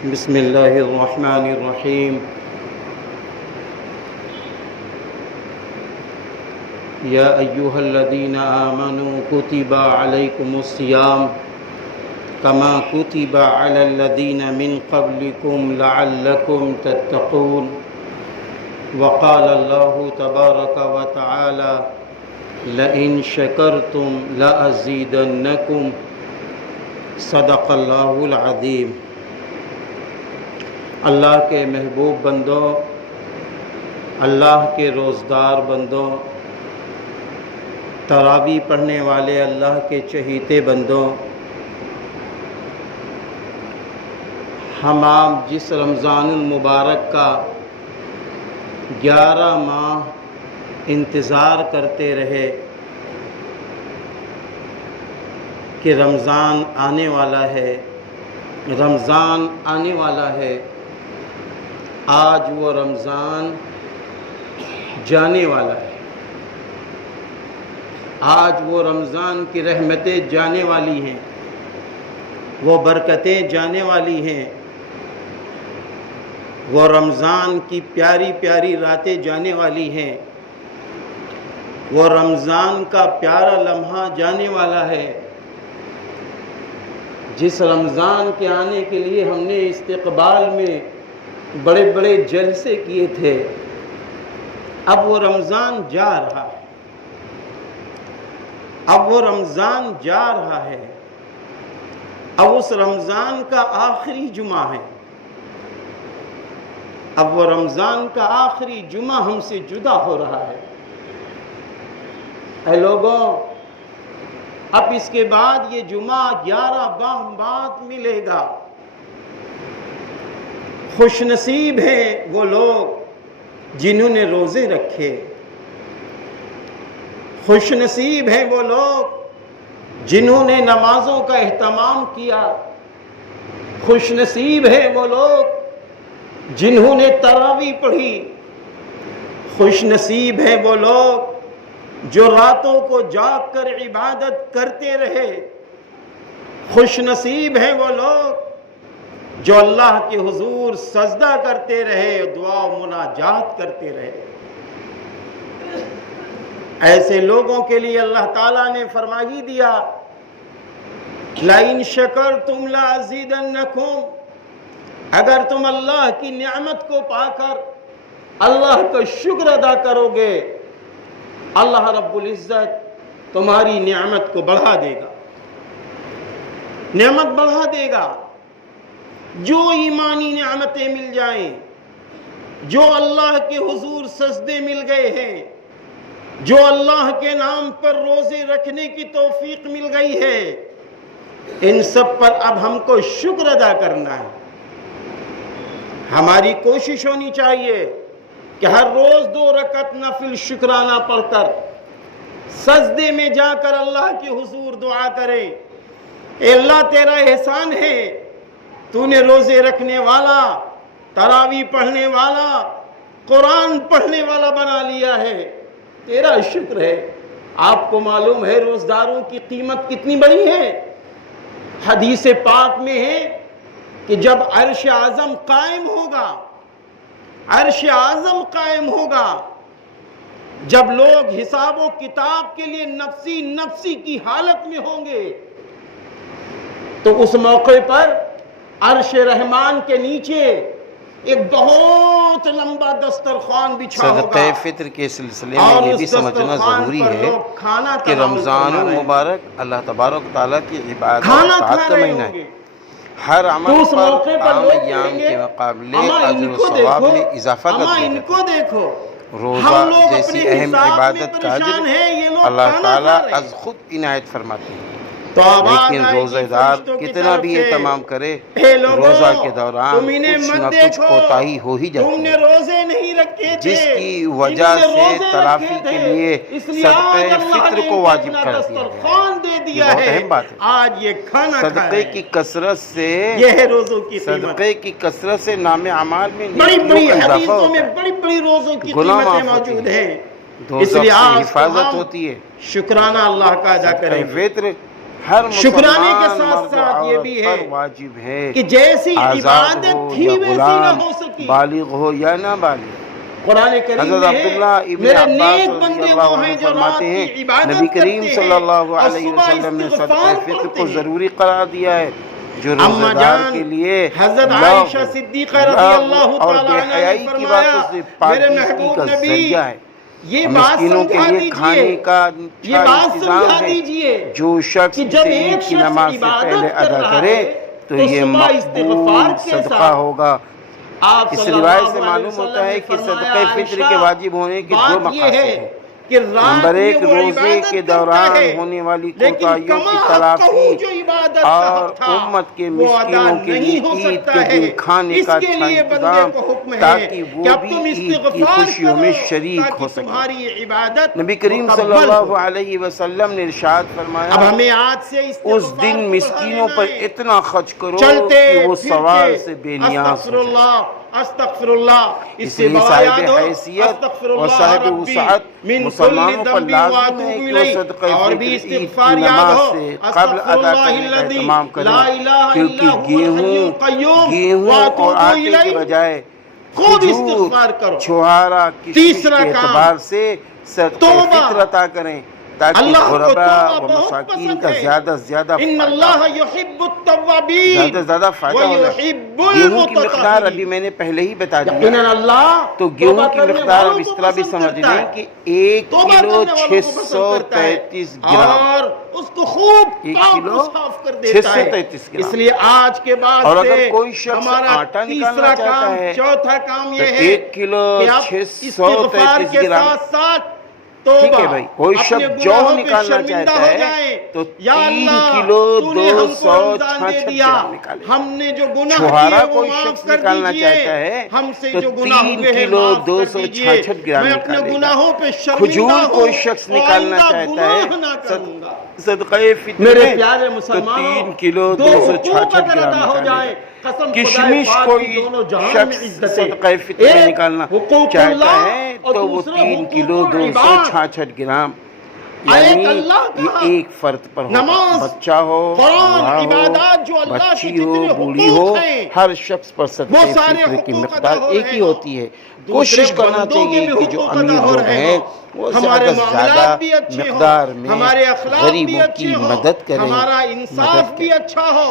بسم اللہ الرحمن الرحیم یا ایہا الذین آمنوا کتب علیکم الصیام کما کتب علی الذین من قبلکم لعلکم تتقون وقال اللہ تبارک وتعالی لئن شکرتم لأزیدنکم صدق اللہ العظیم۔ اللہ کے محبوب بندوں، اللہ کے روزدار بندوں، تراویح پڑھنے والے اللہ کے چہیتے بندوں، ہم آپ جس رمضان المبارک کا 11 ماہ انتظار کرتے رہے کہ رمضان آنے والا ہے، رمضان آنے والا ہے، آج وہ رمضان جانے والا ہے، آج وہ رمضان کی رحمتیں جانے والی ہیں، وہ برکتیں جانے والی ہیں، وہ رمضان کی پیاری پیاری راتیں جانے والی ہیں، وہ رمضان کا پیارا لمحہ جانے والا ہے۔ جس رمضان کے آنے کے لیے ہم نے استقبال میں بڑے بڑے جلسے کیے تھے، اب وہ رمضان جا رہا ہے، اب وہ رمضان جا رہا ہے، اب اس رمضان کا آخری جمعہ ہے، اب وہ رمضان کا آخری جمعہ ہم سے جدا ہو رہا ہے۔ اے لوگوں، اب اس کے بعد یہ جمعہ 11 ماہ بعد ملے گا۔ خوش نصیب ہیں وہ لوگ جنہوں نے روزے رکھے، خوش نصیب ہیں وہ لوگ جنہوں نے نمازوں کا اہتمام کیا، خوش نصیب ہیں وہ لوگ جنہوں نے تراویح پڑھی، خوش نصیب ہیں وہ لوگ جو راتوں کو جاگ کر عبادت کرتے رہے، خوش نصیب ہیں وہ لوگ جو اللہ کے حضور سجدہ کرتے رہے، دعا و مناجات کرتے رہے۔ ایسے لوگوں کے لیے اللہ تعالیٰ نے فرما ہی دیا لَإِن شَكَرْتُمْ لَأَزِيدَنَّكُمْ، اگر تم اللہ کی نعمت کو پا کر اللہ کا شکر ادا کرو گے، اللہ رب العزت تمہاری نعمت کو بڑھا دے گا، نعمت بڑھا دے گا۔ جو ایمانی نعمتیں مل جائیں، جو اللہ کے حضور سجدے مل گئے ہیں، جو اللہ کے نام پر روزے رکھنے کی توفیق مل گئی ہے، ان سب پر اب ہم کو شکر ادا کرنا ہے۔ ہماری کوشش ہونی چاہیے کہ ہر روز 2 رکعت نفل شکرانہ پڑھ کر سجدے میں جا کر اللہ کے حضور دعا کریں، اے اللہ تیرا احسان ہے، تو نے روزے رکھنے والا، تراویح پڑھنے والا، قرآن پڑھنے والا بنا لیا ہے، تیرا شکر ہے۔ آپ کو معلوم ہے روزداروں کی قیمت کتنی بڑی ہے؟ حدیث پاک میں ہے کہ جب عرش اعظم قائم ہوگا، عرش اعظم قائم ہوگا، جب لوگ حساب و کتاب کے لیے نفسی نفسی کی حالت میں ہوں گے، تو اس موقع پر عرش رحمان کے نیچے ایک بہت لمبا دسترخوان بچھا ہوگا۔ صدقہ فطر کے سلسلے میں یہ بھی سمجھنا ضروری ہے کہ رمضان المبارک اللہ تبارک تعالیٰ کی عبادت کا مہینہ ہے۔ ہر عمل پر عام ایام کے مقابلے اجر و ثواب میں اضافہ کر دیا جاتا ہے۔ روزہ جیسی اہم عبادت کا اجر اللہ تعالیٰ از خود عنایت فرماتے ہیں، لیکن روزہ دار کتنا بھی اہتمام کرے، روزہ کے دوران کچھ نہ کچھ کوتاہی ہو ہی جاتی ہے، جس کی وجہ سے تلافی کے لیے صدقہ فطر کو واجب کر دیا گیا۔ یہ بہت اہم بات ہے۔ صدقے کی کثرت سے نام اعمال میں اضافہ ہوتا ہے، گناہ معاف ہوتے ہیں، دوزخ سے حفاظت ہوتی ہے۔ شکرانہ اللہ کا ادا کریں۔ فطر ہر شکرانے کے مسلمان ساتھ مرد و ساتھ یہ عورت بھی پر ہے واجب ہے کہ جیسی آزاد عبادت ہو تھی یا ویسی نہ غلام، ہو سکی۔ بالغ ہو یا نہ بالغ۔ قرآن کریم حضرت میں ہے عبداللہ ابن میرے عباس نیک رضی بندے اللہ وہ ہیں عنہ جو رات فرماتے کی ہیں عبادت نبی کریم کرتے صلی ہیں اللہ اور علیہ صبح وسلم نے صدقہ استغفار فطر پڑھتے کو ہیں۔ ضروری قرار دیا ہے، جو روزہ اما دار جان کے لیے حضرت لغو، عائشہ صدیقہ رضی اللہ اور تعالیٰ بے عنہ نے حیائی کی فرمایا باتوں سے میرے پاکیزگی محبوب کا نبی ذریعہ ہے، یہ بات مسکینوں کے سمجھا لیے کھانے دیجئے، کا یہ اچھا بات انتظام سمجھا ہے۔ دیجئے جو شخص کہ جب اسے ایک عید کی شخص نماز سے عبادت پہلے کر ادا رہا کرے ہے تو تو یہ صبح مقبول استغفار کے صدقہ ساتھ ہوگا۔ آپ اس صلی روایت اللہ سے علیہ معلوم ہوتا وسلم ہے نے کہ فرمایا صدقہ فطر عائشہ کے واجب ہونے کے دو بات یہ مقاصد ہے ہیں۔ کہ رات نمبر میں ایک، وہ روزے عبادت کے کرتا دوران ہے ہونے والی لیکن کوتاہیوں کما کی حقہ تلافی جو عبادت کا اور حق تھا امت کے وہ ادا مسکینوں کے لیے نہیں ہو عید سکتا کے ہے۔ دن کھانے اس کا کے اچھا لیے بندے انتظام کو حکم ہے تاکہ کہ وہ اب بھی تم عید کی استغفار خوشیوں میں کرو شریک تاکہ ہو سکیں۔ تمہاری عبادت نبی کریم صلی مقبل اللہ ہو۔ علیہ وسلم نے ارشاد فرمایا اب ہمیں آج سے استغفار اس دن کو بڑھا مسکینوں لینا پر ہے۔ اتنا خرچ کرو چلتے کہ وہ پھرتے سوال سے بے نیاز استغفر ہو جائے۔ اللہ استغفر اللہ، اس اس سے لیے بڑا صاحب یاد ہو حیثیت استغفر اور اللہ صاحب ربی وسعت من مسلمانوں کل پر ذنب لازم واتوب ہے کہ وہ الیہ، صدقہ اور فطر بھی عید کی استغفار یاد نماز ہو سے قبل استغفر ادا اللہ کرنے کا الذی اہتمام کریں، لا الہ کیونکہ الا هو الحی القیوم گیہوں اور واتوب آٹے کے الیہ، بجائے خوب کھجور، استغفار کرو۔ چھوہارا، کشمش تیسرا کے کام اعتبار سے صدقہ توبہ، فطر عطا کریں تاکہ اللہ کو غربا توبہ و بہت مساکین پسند کا ہے۔ زیادہ سے زیادہ ان فائدہ اللہ ہو، یحب التوابین زیادہ سے زیادہ فائدہ ہو جائے۔ ویحب گیہوں کی مقدار ابھی المتطہرین۔ میں نے پہلے ہی بتا دیا، یقیناً اللہ تو توبہ گیہوں کی کرنے مقدار اب والوں اس کو طرح بھی پسند سمجھ کرتا لیں ہے۔ کہ 1 توبہ کلو کرنے والوں کو پسند کرتا ہے 633 گرام، اور اس کو خوب 1 پاک کلو و صاف کر دیتا ہے۔ 633 گرام۔ اس لیے آج کے بعد اور سے اگر کوئی شخص ہمارا آٹا تیسرا نکالنا چاہتا کام، ہے چوتھا کام تو یہ ہے 1 کلو کہ آپ 633 استغفار کے گرام، ساتھ ساتھ ٹھیک توبہ، ہے بھائی، کوئی اپنے شخص جو گناہوں پہ نکالنا شرمندہ چاہتا ہو ہے جائیں تو یا 3 اللہ کلو تو نے ہم کو رمضان دے 266 دیا، گرام نکالے۔ ہم نے جو گناہ چھوہارا کیے وہ کوئی معاف شخص کر نکالنا دیجئے، چاہتا ہے ہم سے تو جو گناہ 3 ہوئے ہیں کلو معاف کر دیجئے۔ 266 گرام میں اپنے نکالے گا۔ گناہوں پہ شرمندہ کھجور ہوں کوئی شخص اور نکالنا آئندہ چاہتا ہے گناہ نہ کروں گا۔ صدقہ فطر میرے میں پیارے تو مسلمانوں 3 کلو 2 حقوق 266 اگر گرام ادا ہو نکالے جائیں، گا۔ قسم خدائے کشمش پاک کی کوئی دونوں جہان میں شخص عزتیں، صدقہ فطر میں ایک نکالنا حقوق چاہتا اللہ ہے اور تو وہ دوسرا 3 کلو حقوق العباد۔ 266 گرام، ایک یعنی اللہ کا یہ ایک فرد پر ہوگا، نماز، بچہ ہو، قرآن، بوڑھا ہو، عبادات جو اللہ کے بچی ہو، جتنے بوڑھی حقوق ہو، ہیں ہر شخص پر وہ صدقہ سارے فطر کی حقوق مقدار ادا ہو ایک رہے ہی ہوں۔ ہوتی ہے۔ دوسرے کوشش کرنا بندوں کے چاہیے بھی کہ جو حقوق ادا امیر ہو لوگ رہے ہیں ہوں، وہ ہمارے زیادہ سے زیادہ معاملات بھی اچھے ہوں، مقدار میں ہمارے اخلاق بھی غریبوں کی اچھے ہوں، مدد کریں، ہمارا مدد انصاف بھی کریں۔ اچھا ہو۔